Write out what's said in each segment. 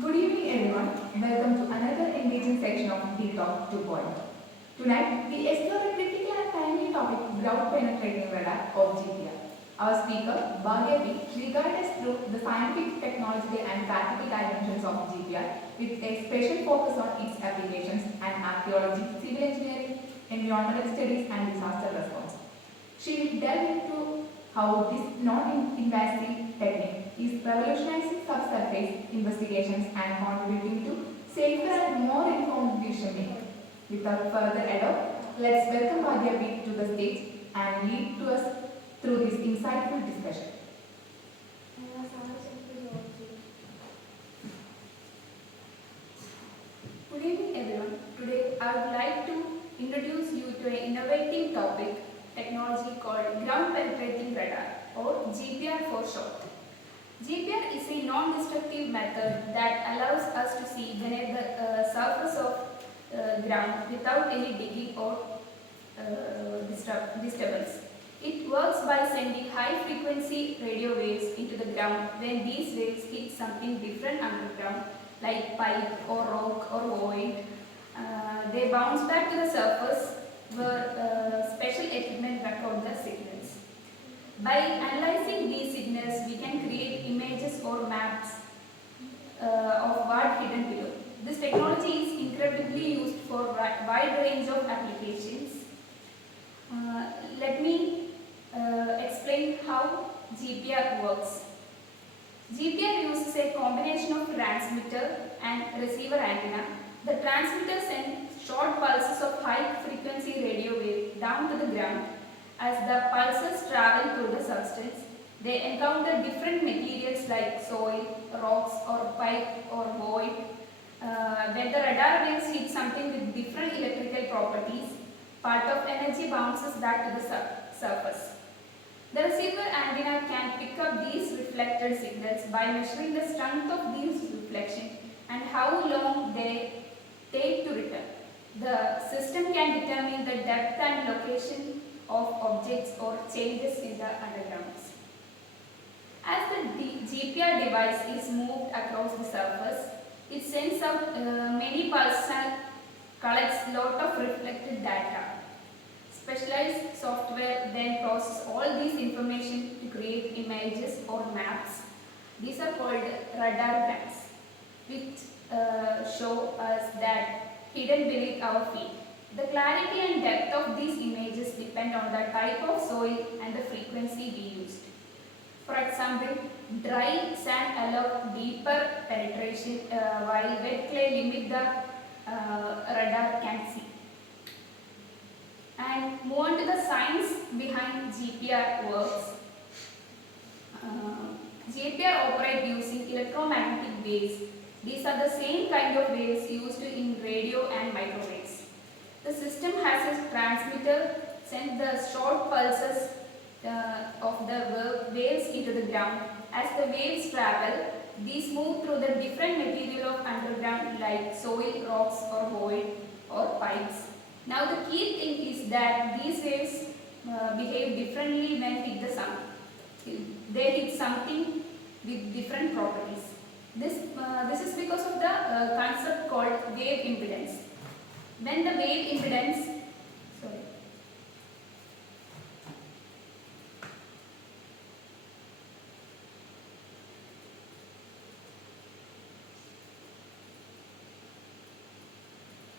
Good evening everyone. Welcome to another engaging section of Deep Talk 2.0. Tonight we explore a critical and timely topic, ground penetrating radar or GPR. Our speaker, Bhagya will guide us through the scientific, technological and practical dimensions of GPR with a special focus on its applications and archaeology, civil engineering, environmental studies and disaster response. She will delve into how this non-invasive technique is revolutionizing subsurface investigations and contributing to safer and more informed decision making. Without further ado, let's welcome Bhagya to the stage and lead to us through this insightful discussion. Good evening everyone. Today I would like to introduce you to an innovative topic, technology called ground penetrating radar or GPR for short. GPR is a non-destructive method that allows us to see beneath the surface of ground without any digging or disturbance. It works by sending high-frequency radio waves into the ground. When these waves hit something different underground, like pipe or rock or void, they bounce back to the surface where special equipment record the signals. By analyzing these signals, we can create images or maps of what hidden below. This technology is incredibly used for a wide range of applications. Let me explain how GPR works. GPR uses a combination of transmitter and receiver antenna. The transmitter sends short pulses of high frequency radio wave down to the ground. As the pulses travel through the substance, they encounter different materials like soil, rocks or pipe or void. When the radar waves hit something with different electrical properties, part of energy bounces back to the surface. The receiver antenna can pick up these reflected signals by measuring the strength of these reflections and how long they take to return. The system can determine the depth and location of objects or changes in the undergrounds. As the GPR device is moved across the surface, it sends out many pulses and collects lot of reflected data. Specialized software then processes all these information to create images or maps. These are called radar graphs, which show us that hidden beneath our feet. The clarity and depth of these images depend on the type of soil and the frequency we used. For example, dry sand allow deeper penetration while wet clay limit the radar can see. And move on to the science behind GPR works. GPR operate using electromagnetic waves. These are the same kind of waves used in radio and microwaves. The system has a transmitter send the short pulses of the waves into the ground. As the waves travel, these move through the different material of underground like soil, rocks or void or pipes. Now the key thing is that these waves behave differently when hit the sun. They hit something with different properties. This is because of the concept called wave impedance. When the wave impedance, sorry,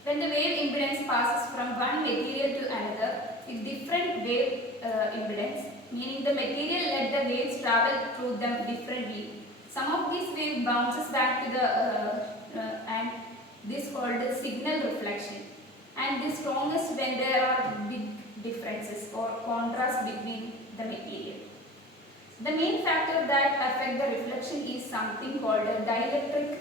when the wave impedance passes from one material to another with different wave impedance, meaning the material let the waves travel through them differently. Some of these waves bounces back to the and this called the signal reflection, and this strongest when there are big differences or contrast between the material. The main factor that affect the reflection is something called a dielectric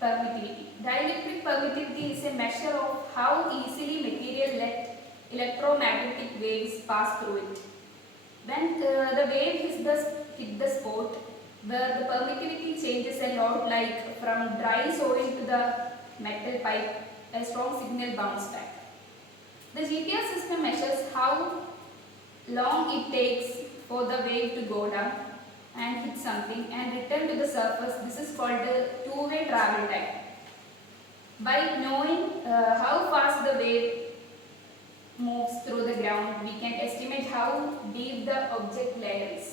permittivity. Dielectric permittivity is a measure of how easily material let electromagnetic waves pass through it. When the wave hit the spot where the permittivity changes a lot, like from dry soil to the metal pipe, a strong signal bounce back. The GPS system measures how long it takes for the wave to go down, and hit something and return to the surface. This is called the two-way travel time. By knowing how fast the wave moves through the ground, we can estimate how deep the object layer is.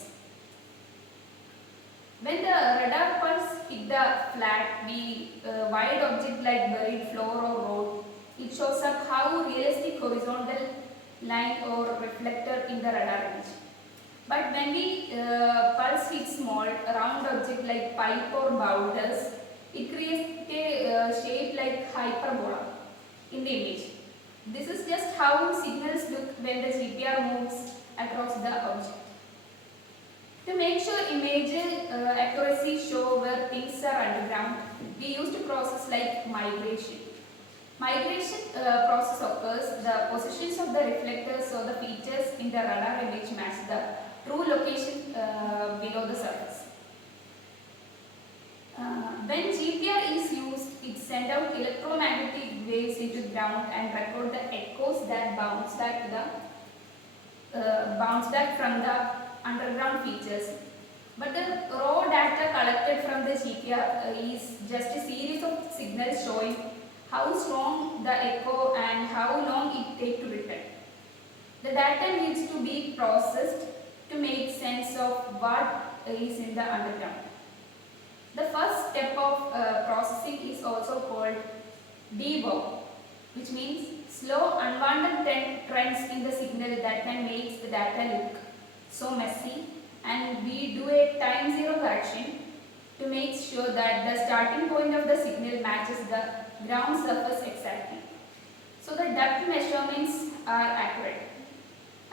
When the radar pulse hit the flat, wide object like buried floor or road, it shows up how realistic horizontal line or reflector in the radar image. But when we pulse hit small round object like pipe or boulders, it creates a shape like hyperbola in the image. This is just how signals look when the GPR moves across the object. To make sure image accuracy show where things are underground, we used a process like migration. Migration process occurs, the positions of the reflectors or the features in the radar image match the true location below the surface. When GPR is used, it sends out electromagnetic waves into the ground and record the echoes that bounce back from the underground features. But the raw data collected from the GPR is just a series of signals showing how strong the echo and how long it takes to return. The data needs to be processed to make sense of what is in the underground. The first step of processing is also called debug, which means slow unwanted trends in the signal that can make the data look so messy, and we do a time zero correction to make sure that the starting point of the signal matches the ground surface exactly. So the depth measurements are accurate.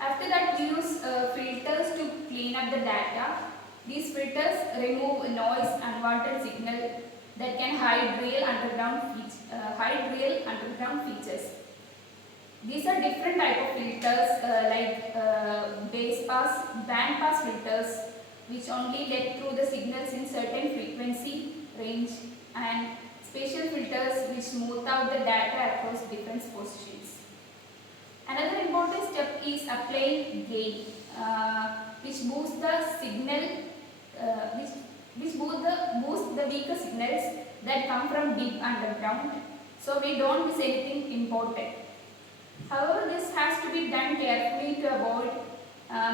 After that, we use filters to clean up the data. These filters remove noise, unwanted signal that can hide real underground features. These are different type of filters like band pass filters, which only let through the signals in certain frequency range, and spatial filters which smooth out the data across different positions. Another important step is applying gain, which boosts the signal, which boost the weaker signals that come from deep underground, so we don't miss anything important. However, this has to be done carefully to avoid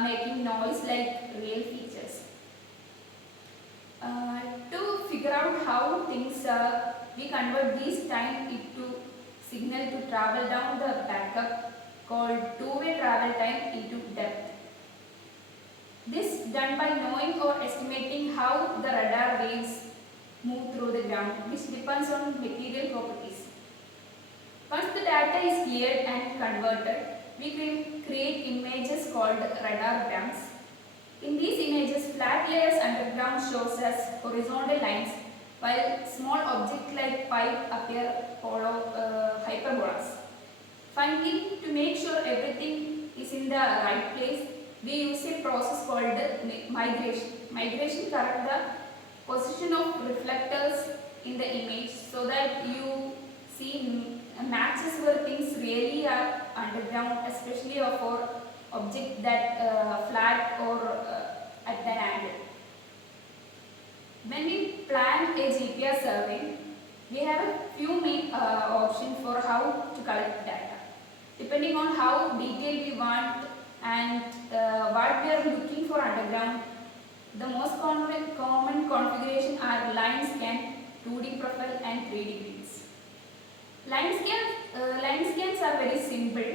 making noise like real features. To figure out how things are, we convert these time into signal to travel down the backup called two-way travel time into depth. This done by knowing or estimating how the radar waves move through the ground, which depends on material properties. Once the data is cleared and converted, we can create images called radargrams. In these images, flat layers underground shows as horizontal lines, while small objects like pipe appear hyperbolas. Finally, to make sure everything is in the right place, we use a process called migration. Migration corrects the position of reflectors in the image so that you see matches where things really are underground, especially for objects that flat or at an angle. When we plan a GPS survey, we have a few main options for how to collect data. Depending on how detailed we want and what we are looking for underground, the most common configuration are line scan, 2D profile and 3D grids. Line scans are very simple,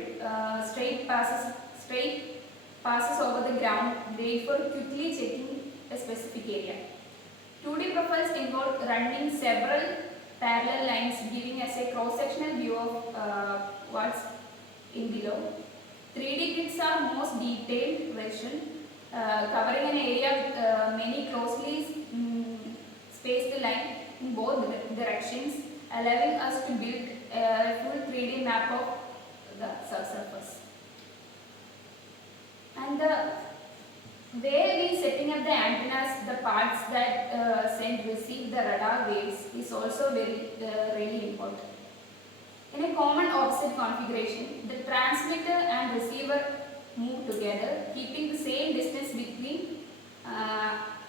straight passes over the ground, great for quickly checking a specific area. 2D profiles involve running several parallel lines, giving us a cross-sectional view of what's in below. 3D grids are most detailed version, covering an area with many closely spaced lines in both directions, allowing us to build a full 3D map of the subsurface. And the way we setting up the antennas, the parts that receive the radar waves is also really important. In a common offset configuration, the transmitter and receiver move together, keeping the same distance between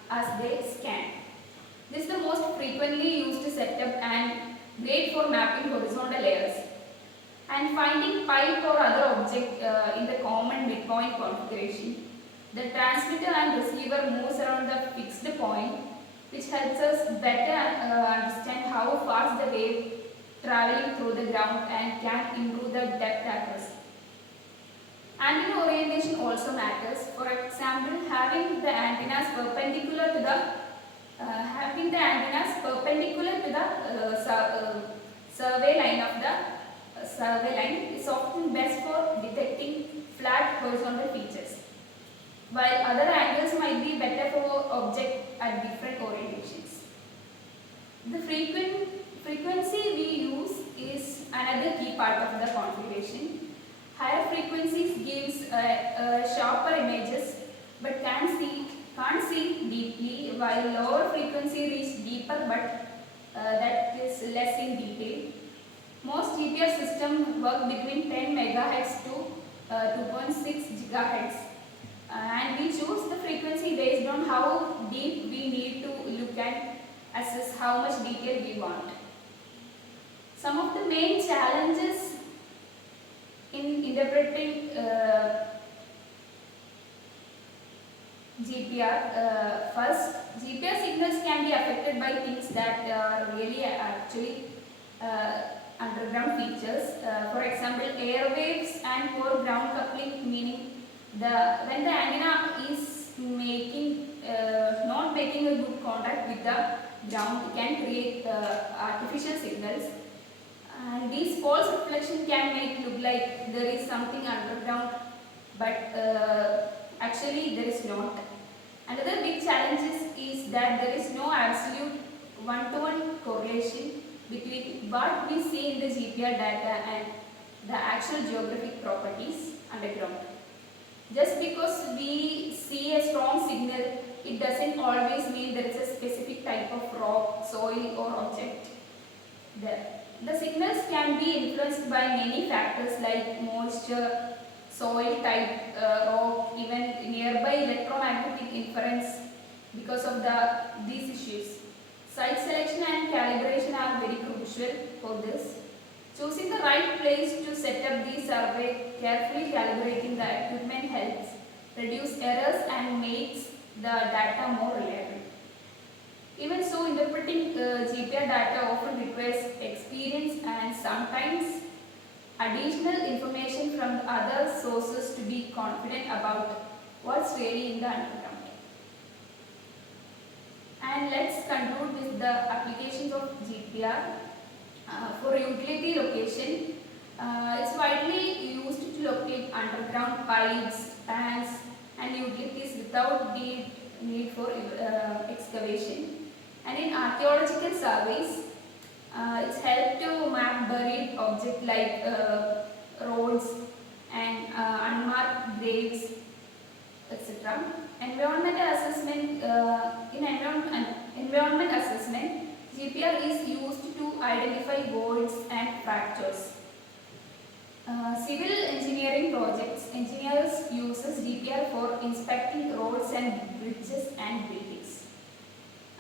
as they scan. This is the most frequently used setup and great for mapping horizontal layers. And finding pipe or other object in the common midpoint configuration. The transmitter and receiver moves around the fixed point, which helps us better understand how fast the wave traveling through the ground and can improve the depth accuracy. Antenna orientation also matters. For example, having the antennas perpendicular to the survey line of the survey line is often best for detecting flat horizontal features, while other angles might be better for objects at different orientations. The frequency we use is another key part of the configuration. Higher frequencies gives sharper images but can't see deeply, while lower frequency reach deeper but that is less in detail. Most GPS systems work between 10 MHz to 2.6 GHz, and we choose the frequency based on how deep we need to look and assess how much detail we want. Some of the main challenges in interpreting GPR. First, GPR signals can be affected by things that are really actually underground features. For example, airwaves and poor ground coupling, meaning when the antenna is not making a good contact with the ground, can create artificial signals. And these false reflection can make it look like there is something underground, but actually there is not. Another big challenge is that there is no absolute one-to-one correlation between what we see in the GPR data and the actual geographic properties underground. Just because we see a strong signal, it doesn't always mean there is a specific type of rock, soil or object there. The signals can be influenced by many factors like moisture, soil type, rock, even nearby electromagnetic interference because of these issues. Site selection and calibration are very crucial for this. Choosing the right place to set up the survey, carefully calibrating the equipment helps reduce errors and makes the data more reliable. Even so, interpreting GPR data often requires experience and sometimes additional information from other sources to be confident about what's really in the underground. And let's conclude with the applications of GPR. For utility location, it's widely used to locate underground pipes, tanks and utilities without the need for excavation. And in archaeological surveys, it's helped to map buried objects like roads and unmarked graves, etc. Environmental assessment. Environment assessment, GPR is used to identify voids and fractures. Civil engineering projects, engineers uses GPR for inspecting roads and bridges and buildings.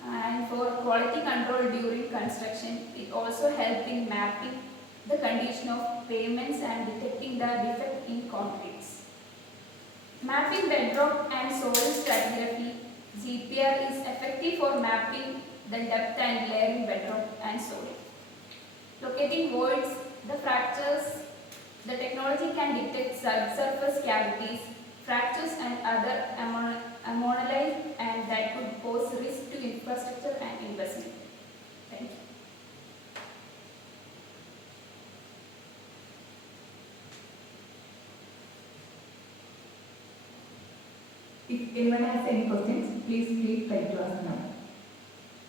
And for quality control during construction, it also helps in mapping the condition of pavements and detecting the defect in concretes. Mapping bedrock and soil stratigraphy, GPR is effective for mapping the depth and layering bedrock and soil. Locating voids, the fractures, the technology can detect subsurface cavities, fractures and other anomalies, and that could pose risk to infrastructure and investment. Thank you. If anyone has any questions, please feel free to ask now.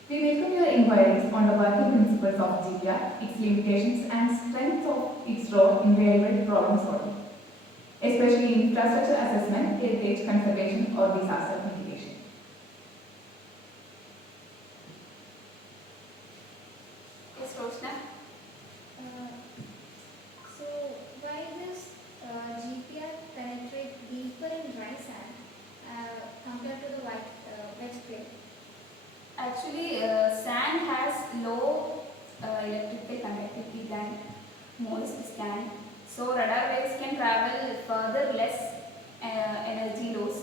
We welcome your inquiries on the working principles of GPR, its limitations and strengths of its role in real-world problem solving, especially in infrastructure assessment, heritage conservation or disaster mitigation. Yes, Roshna. So, why does GPR penetrate deeper in dry sand compared to the wet clay? moist scan. So radar waves can travel further, less energy loss.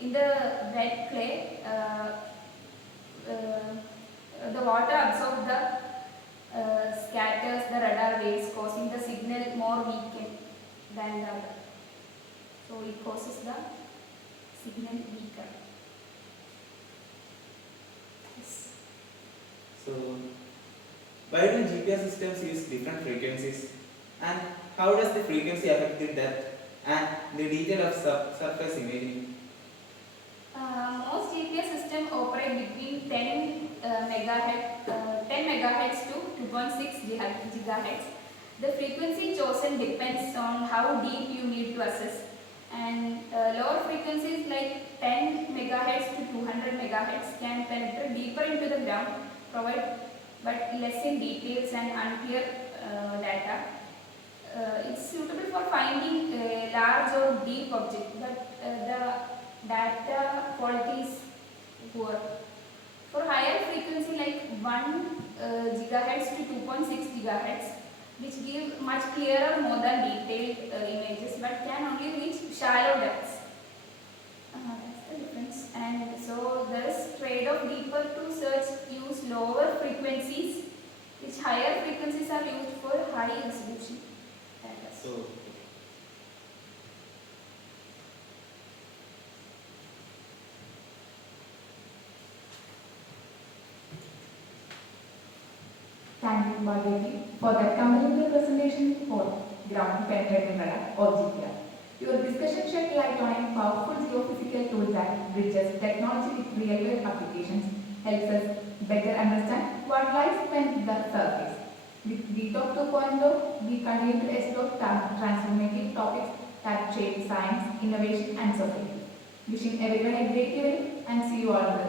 In the wet clay, the water absorbs the scatters the radar waves, causing the signal more weakened than the other. So it causes the signal weaker. Yes. So, why do GPS systems use different frequencies? And how does the frequency affect the depth and the detail of surface imaging? Most GPS systems operate between 10 megahertz to 2.6 gigahertz. The frequency chosen depends on how deep you need to access. And lower frequencies like 10 megahertz to 200 megahertz can penetrate deeper into the ground, provide but less in details and unclear data. It's suitable for finding large or deep objects, but the data quality is poor. For higher frequency like 1 gigahertz to 2.6 gigahertz, which give much clearer, more than detailed images, but can only reach shallow depths. That's the difference. And so there is trade-off. Deeper to search use lower frequencies, which higher frequencies are used for high resolution data. So, Thank you, Bhagya, for that comprehensive presentation for ground penetrating radar or GPR. Your discussion shed light on a powerful geophysical tool that bridges technology with real-world applications, helps us better understand what lies beneath the surface. With VTalk 2.0, we continue to explore transformative topics that shape science, innovation, and society. Wishing everyone a great evening and see you all in the